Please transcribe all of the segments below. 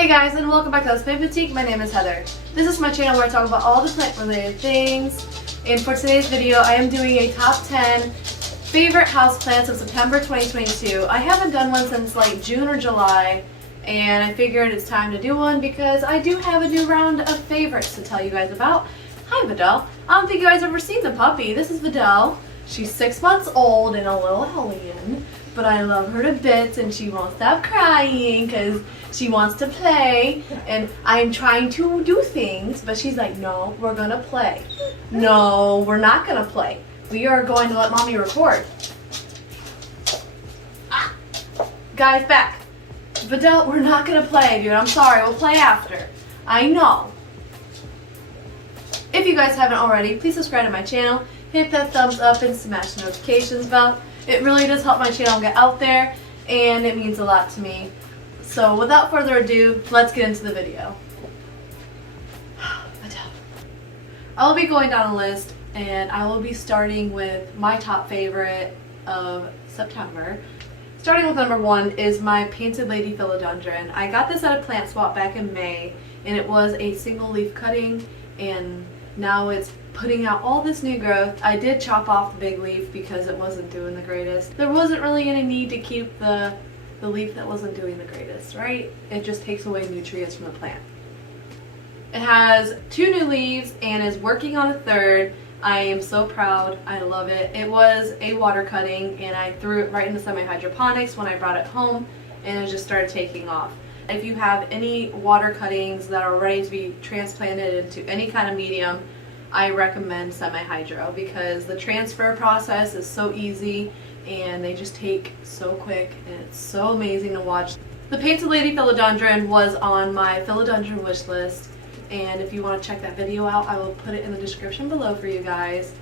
Hey guys, and welcome back to Houseplants Boutique. My name is Heather. This is my channel where I talk about all the plant related things. And for today's video, I am doing a top 10 favorite houseplants of September 2022. I haven't done one since like June or July, and I figured it's time to do one because I do have a new round of favorites to tell you guys about. Hi Vidal. I don't think you guys have ever seen the puppy. This is Vidal. She's 6 months old and a little hellion, but I love her to bits and she won't stop crying because she wants to play, and I'm trying to do things, but she's like, no, we're gonna play. No, we're not gonna play. We are going to let mommy record. Ah. Guys, back. Vidal, we're not gonna play, dude. I'm sorry, we'll play after. I know. If you guys haven't already, please subscribe to my channel, hit that thumbs up, and smash the notifications bell. It really does help my channel get out there, and it means a lot to me. So without further ado, let's get into the video. I will be going down a list, and I will be starting with my top favorite of September. Starting with number 1 is my Painted Lady Philodendron. I got this at a plant swap back in May, and it was a single leaf cutting, and now it's putting out all this new growth. I did chop off the big leaf because it wasn't doing the greatest. There wasn't really any need to keep the leaf that wasn't doing the greatest, right? It just takes away nutrients from the plant. It has 2 new leaves and is working on a 3rd. I am so proud. I love it. It was a water cutting and I threw it right into semi-hydroponics when I brought it home, and it just started taking off. If you have any water cuttings that are ready to be transplanted into any kind of medium, I recommend semi-hydro because the transfer process is so easy and they just take so quick, and it's so amazing to watch. The Painted Lady Philodendron was on my Philodendron wish list, and if you want to check that video out, I will put it in the description below for you guys.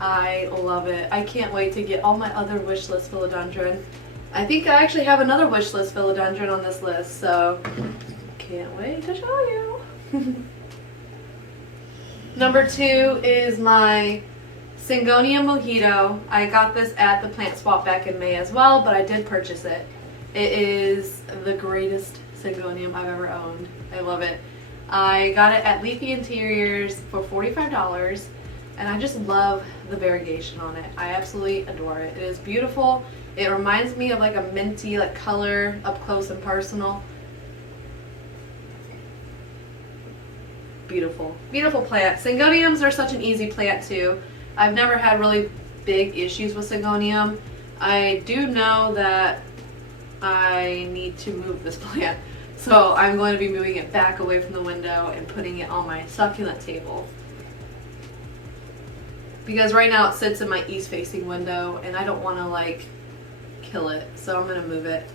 I love it. I can't wait to get all my other wish list Philodendron. I think I actually have another wish list Philodendron on this list, so can't wait to show you. Number 2 is my Sigonium Mojito. I got this at the plant swap back in May as well, but I did purchase it. It is the greatest Sigonium I've ever owned. I love it. I got it at Leafy Interiors for $45, and I just love the variegation on it. I absolutely adore it. It is beautiful. It reminds me of like a minty color up close and personal. Beautiful. Beautiful plant. Sigoniums are such an easy plant too. I've never had really big issues with Sigonium. I do know that I need to move this plant, so I'm going to be moving it back away from the window and putting it on my succulent table. Because right now it sits in my east facing window and I don't want to kill it, so I'm going to move it.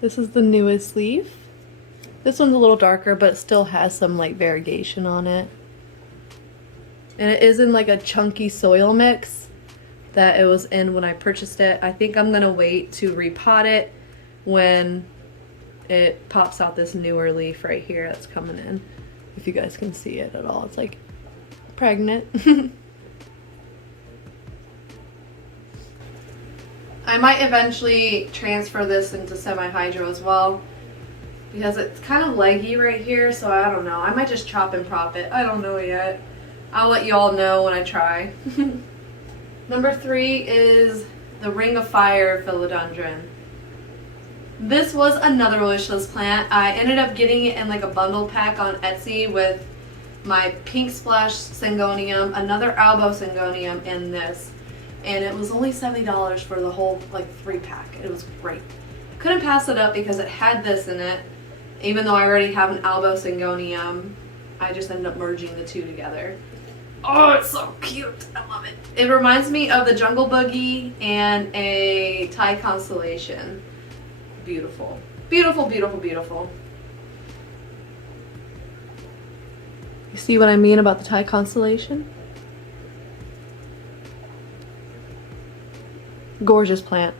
This is the newest leaf. This one's a little darker, but it still has some variegation on it. And it is in a chunky soil mix that it was in when I purchased it. I think I'm gonna wait to repot it when it pops out this newer leaf right here that's coming in. If you guys can see it at all, it's pregnant. I might eventually transfer this into semi-hydro as well because it's kind of leggy right here, so I don't know. I might just chop and prop it. I don't know yet. I'll let you all know when I try. Number 3 is the Ring of Fire Philodendron. This was another wishlist plant. I ended up getting it in a bundle pack on Etsy with my Pink Splash Sigonium, another Albo Sigonium, and this. And it was only $70 for the whole 3-pack. It was great. Couldn't pass it up because it had this in it. Even though I already have an Albo Sigonium, I just ended up merging the 2 together. Oh, it's so cute. I love it. It reminds me of the Jungle Boogie and a Thai constellation. Beautiful. Beautiful, beautiful, beautiful. You see what I mean about the Thai constellation? Gorgeous plant.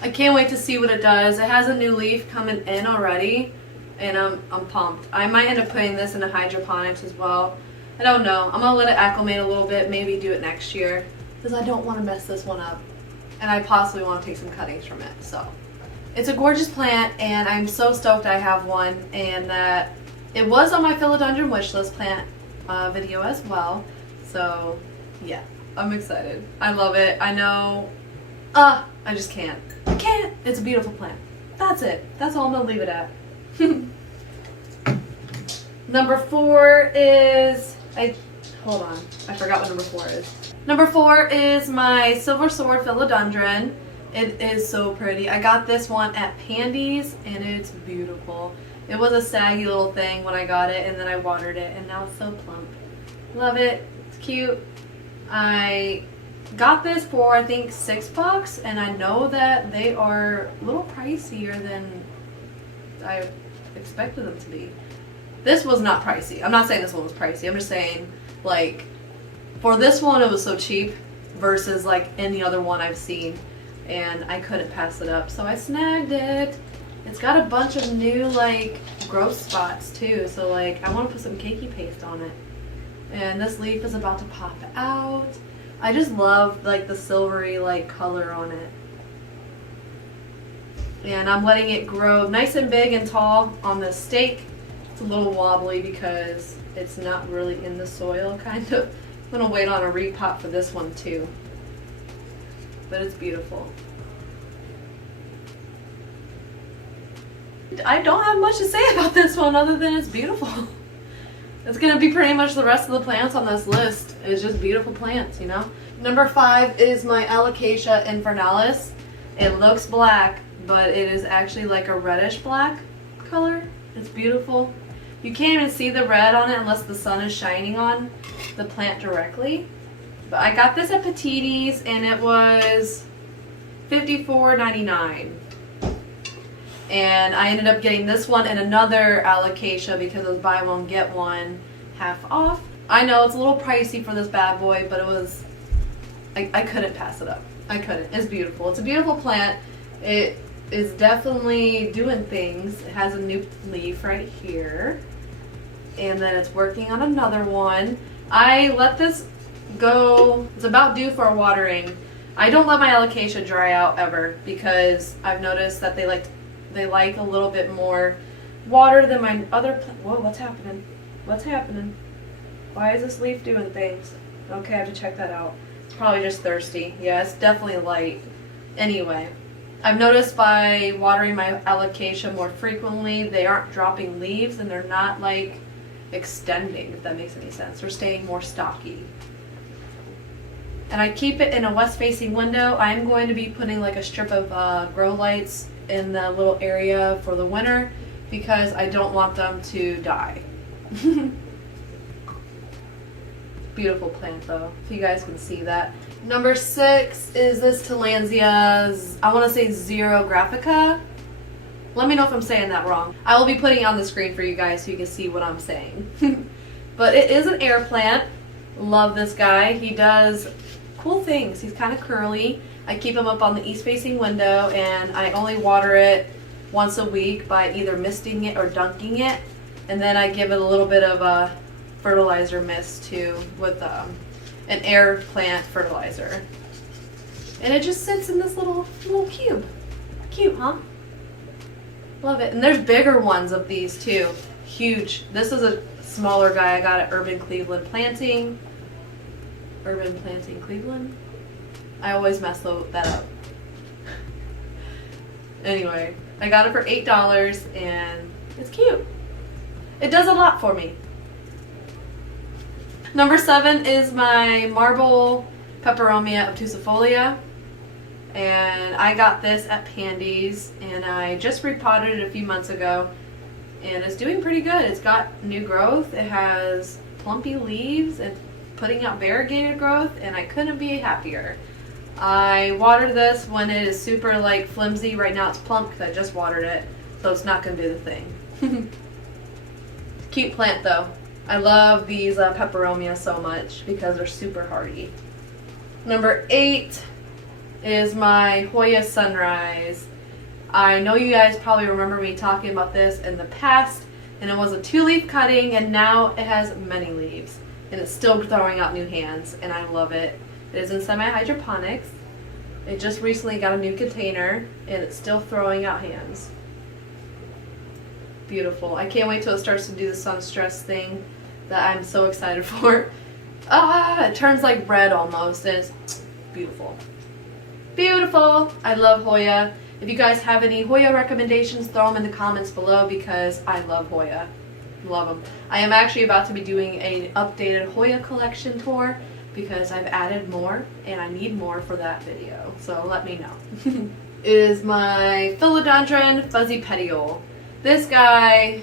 I can't wait to see what it does. It has a new leaf coming in already, and I'm pumped. I might end up putting this into hydroponics as well. I don't know. I'm gonna let it acclimate a little bit, maybe do it next year, because I don't want to mess this one up, and I possibly want to take some cuttings from it. So it's a gorgeous plant, and I'm so stoked I have one, and that it was on my philodendron wishlist plant video as well. So yeah, I'm excited. I love it. I know. I just can't. I can't. It's a beautiful plant. That's it. That's all I'm gonna leave it at. Number 4 is hold on. I forgot what number 4 is. Number 4 is my Silver Sword Philodendron. It is so pretty. I got this one at Pandy's, and it's beautiful. It was a saggy little thing when I got it, and then I watered it, and now it's so plump. Love it. It's cute. I got this for I think $6, and I know that they are a little pricier than I expected them to be. This was not pricey. I'm not saying this one was pricey. I'm just saying, like, for this one it was so cheap versus like any other one I've seen, and I couldn't pass it up, so I snagged it. It's got a bunch of new like growth spots too, so like I want to put some cakey paste on it. And this leaf is about to pop out. I just love like the silvery like color on it. And I'm letting it grow nice and big and tall on the stake. It's a little wobbly because it's not really in the soil, kind of. I'm gonna wait on a repot for this one too. But it's beautiful. I don't have much to say about this one other than it's beautiful. It's gonna be pretty much the rest of the plants on this list. It's just beautiful plants, you know? Number 5 is my Alocasia Infernales. It looks black, but it is actually like a reddish black color. It's beautiful. You can't even see the red on it unless the sun is shining on the plant directly. But I got this at Petite's, and it was $54.99. And I ended up getting this one and another Alocasia because it was buy one get one half off. I know it's a little pricey for this bad boy, but it was, I couldn't pass it up. I couldn't. It's beautiful. It's a beautiful plant. It is definitely doing things. It has a new leaf right here, and then it's working on another one. I let this go. It's about due for a watering. I don't let my Alocasia dry out ever because I've noticed that they like a little bit more water than my other Whoa, what's happening? What's happening? Why is this leaf doing things? Okay, I have to check that out. It's probably just thirsty. Yeah, it's definitely light. Anyway, I've noticed by watering my Alocasia more frequently, they aren't dropping leaves and they're not like extending, if that makes any sense. They're staying more stocky. And I keep it in a west-facing window. I'm going to be putting like a strip of grow lights in the little area for the winter because I don't want them to die. Beautiful plant though, if you guys can see that. Number 6 is this Tillandsia's, I want to say Zero Graphica. Let me know if I'm saying that wrong. I will be putting it on the screen for you guys so you can see what I'm saying. But it is an air plant. Love this guy. He does cool things. He's kind of curly. I keep him up on the east-facing window, and I only water it once a week by either misting it or dunking it, and then I give it a little bit of a fertilizer mist too with an air plant fertilizer. And it just sits in this little cube. Cute, huh? Love it. And there's bigger ones of these too. Huge. This is a smaller guy I got at Urban Planting Cleveland. I always mess that up. Anyway, I got it for $8 and it's cute. It does a lot for me. Number 7 is my Marble Peperomia obtusifolia. And I got this at Pandy's, and I just repotted it a few months ago, and it's doing pretty good. It's got new growth. It has plumpy leaves and putting out variegated growth, and I couldn't be happier. I watered this when it is super like flimsy. Right now it's plump because I just watered it, so it's not going to do the thing. Cute plant though. I love these peperomia so much because they're super hardy. Number 8 is my Hoya Sunrise. I know you guys probably remember me talking about this in the past, and it was a 2-leaf cutting, and now it has many leaves, and it's still throwing out new hands, and I love it. It is in semi-hydroponics. It just recently got a new container, and it's still throwing out hands. Beautiful. I can't wait till it starts to do the sun stress thing that I'm so excited for. It turns like red almost, and it's beautiful. Beautiful! I love Hoya. If you guys have any Hoya recommendations, throw them in the comments below because I love Hoya. Love them. I am actually about to be doing an updated Hoya collection tour because I've added more and I need more for that video. So let me know. Is my Philodendron Fuzzy petiole. This guy,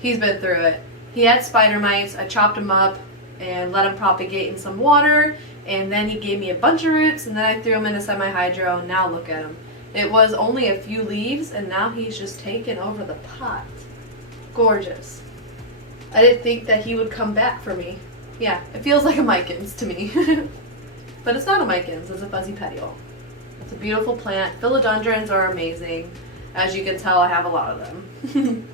he's been through it. He had spider mites. I chopped him up and let him propagate in some water, and then he gave me a bunch of roots, and then I threw him in a semi-hydro, and now look at him. It was only a few leaves, and now he's just taken over the pot. Gorgeous. I didn't think that he would come back for me. Yeah, it feels like a Micans to me. But it's not a Micans, it's a fuzzy petiole. It's a beautiful plant. Philodendrons are amazing. As you can tell, I have a lot of them.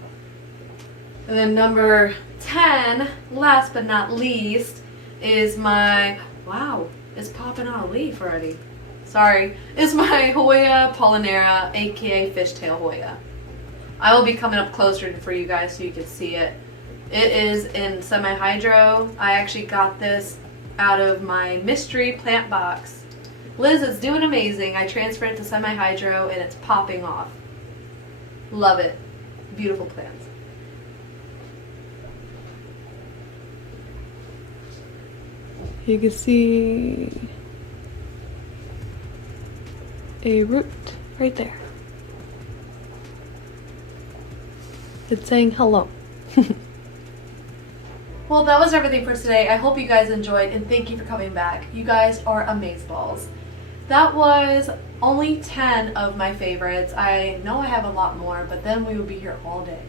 And then number 10, last but not least, is my, wow, it's popping out a leaf already. Sorry, is my Hoya pollinera, aka Fishtail Hoya. I will be coming up closer for you guys so you can see it. It is in semi-hydro. I actually got this out of my mystery plant box. Liz is doing amazing. I transferred it to semi-hydro and it's popping off. Love it. Beautiful plants. You can see a root right there. It's saying hello. Well, that was everything for today. I hope you guys enjoyed and thank you for coming back. You guys are amazeballs. That was only 10 of my favorites. I know I have a lot more, but then we would be here all day.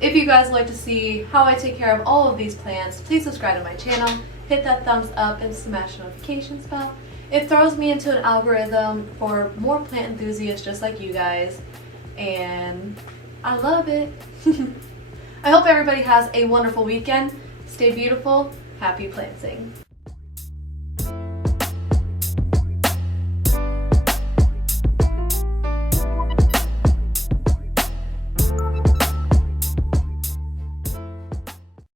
If you guys like to see how I take care of all of these plants, please subscribe to my channel, hit that thumbs up, and smash the notifications bell. It throws me into an algorithm for more plant enthusiasts just like you guys, and I love it. I hope everybody has a wonderful weekend. Stay beautiful. Happy planting.